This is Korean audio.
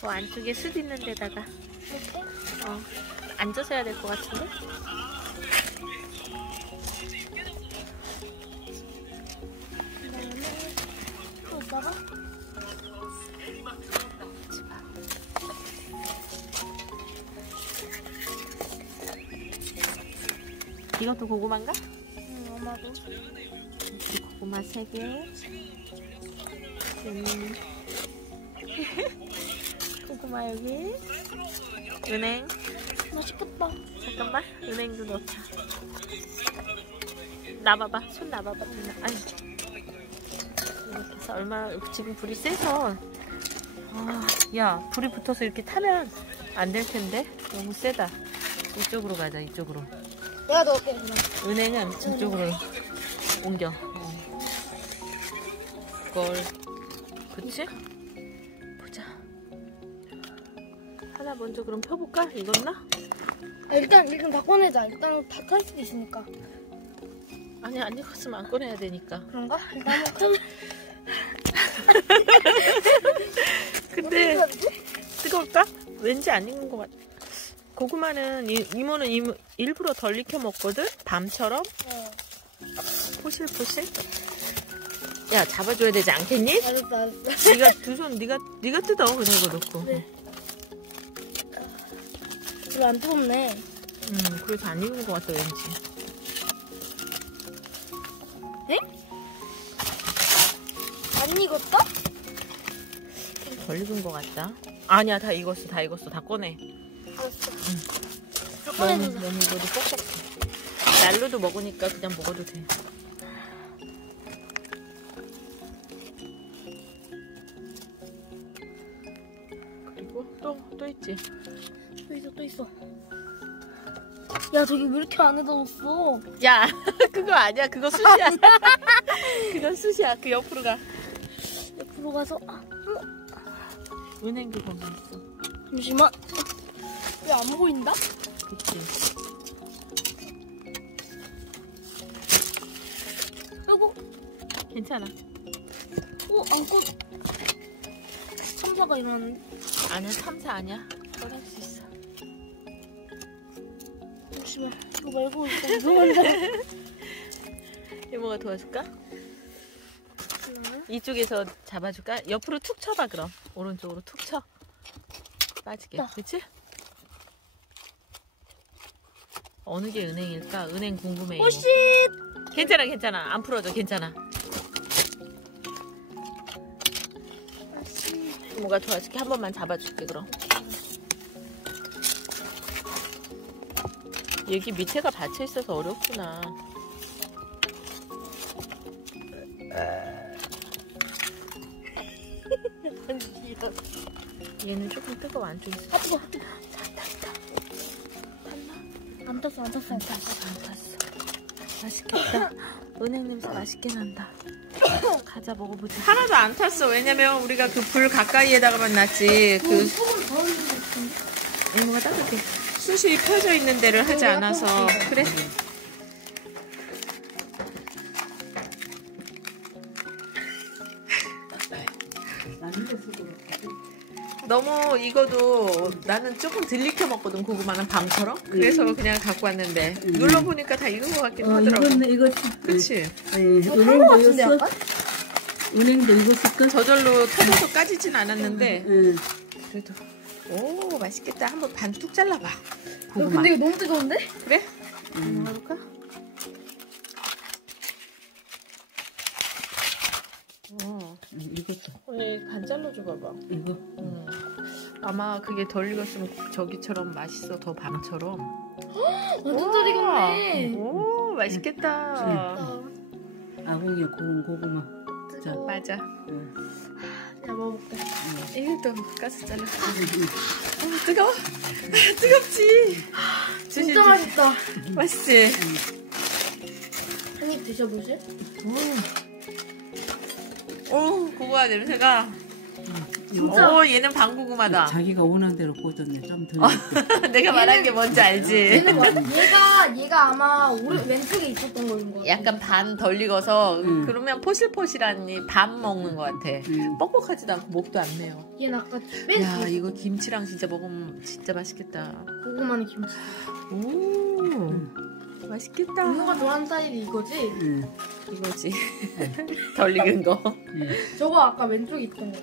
그 안쪽에 숯 있는 데다가 이렇게? 앉아서 해야 될 것 같은데? 그다음에 또 이따가 이것도 고구마인가? 아마도. 고구마 3개. 고구마 여기. 은행. 맛있겠다. 잠깐만. 은행도 넣자. 놔봐봐. 손 놔봐봐. 아니. 이렇게 해서 지금 불이 세서. 야, 불이 붙어서 이렇게 타면 안 될 텐데. 너무 세다. 이쪽으로 가자. 이쪽으로. 내가 넣을게 그럼. 은행은 저쪽으로 옮겨. 그걸. 그치? 보자. 하나 먼저 그럼 펴볼까? 익었나? 일단 다 꺼내자. 일단 다 탈 수도 있으니까. 아니, 안 익었으면 안 꺼내야 되니까. 그런가? 일단 한번 근데 뜨거울까? 왠지 안 익은 것 같아. 고구마는 이모는 일부러 덜 익혀 먹거든? 밤처럼? 포실포실? 야, 잡아줘야 되지 않겠니? 알았어. 네가 두 손, 네가 뜯어. 그냥 이거 넣고. 네. 별로 안 뜨겁네. 그래서 안 익은 것 같아, 왠지. 에? 안 익었다? 덜 익은 것 같다. 아니야, 다 익었어. 다 꺼내. 알았어. 너무 이거도 뻑뻑해. 날로도 먹으니까 그냥 먹어도 돼. 그리고 또 있지. 또 있어. 야, 저기 왜 이렇게 안에다 넣었어? 야, 그거 아니야. 그거 숯이야. 그건 숯이야. 그 옆으로 가. 옆으로 가서 은행도 거기 있어. 잠시만. 왜 안 보인다? 그치. 아이고. 괜찮아. 안 꺼. 참사가 일어났는데. 아니야, 참사 아니야. 널 할 수 있어. 잠시만. 이거 말고 이거 무서운데. 이모가 도와줄까? 이쪽에서 잡아줄까? 옆으로 툭 쳐봐, 그럼. 오른쪽으로 툭 쳐. 빠지게. 그치? 어느 게 은행일까? 은행 궁금해. 오씨! 괜찮아. 안 풀어져. 괜찮아. 이모가 도와줄게. 한 번만 잡아줄게, 그럼. 여기 밑에가 받쳐 있어서 어렵구나. 얘는 조금 뜨거워. 안쪽에 있어. 뜨거워. 안 탔어. 맛있겠다. 은행 냄새 맛있게 난다. 가자, 먹어보자. 하나도 안 탔어. 왜냐면 우리가 그 불 가까이에다가만 놨지. 소금 더 넣는 것 같은데? 이모가 따뜻해. 숯이 펴져 있는 데를 하지 않아서. 그래? 너무 익어도 나는 조금 덜 익혀 먹거든. 고구마는 밤처럼. 그래서 그냥 갖고 왔는데 눌러보니까 다 익은 것 같긴 하더라고. 이거 그치? 은행도 익었어? 은행도 익었을까? 저절로 터져서 까지진 않았는데 그래도 오, 맛있겠다. 한번 반 뚝 잘라봐. 고구마. 근데 이거 너무 뜨거운데? 그래? 해볼까? 익었어. 오늘 반 잘라줘 봐봐. 이거. 아마 그게 덜 익었으면 저기처럼 맛있어. 더 밤처럼. 완전 잘 익었네. 오, 맛있겠다. 아, 고구마. 자, 맞아. 내가 먹어볼게. 이것도 가서 잘라. 뜨거워? 뜨겁지? 진짜 맛있다. 맛있지? 한 입 드셔보실? 오, 고구마 냄새가 진짜. 오, 얘는 방구구마다. 자기가 원하는 대로 꽂았네. 좀 더. 내가 말한 게 뭔지 알지? 얘는 얘가 아마 왼쪽에 있었던 거인 것 같아. 약간 반 덜 익어서 응. 그러면 포실포실하니 밥 먹는 것 같아. 응. 뻑뻑하지도 않고 목도 안 매요. 얘는 아까 맨 야, 뒤에 이거 김치랑 진짜 먹으면 진짜 맛있겠다. 고구마는 김치. 오, 맛있겠다. 누가 좋아하는 스타일이 이거지? 응. 이거지. 덜 익은 거. 응. 저거 아까 왼쪽에 있던 거.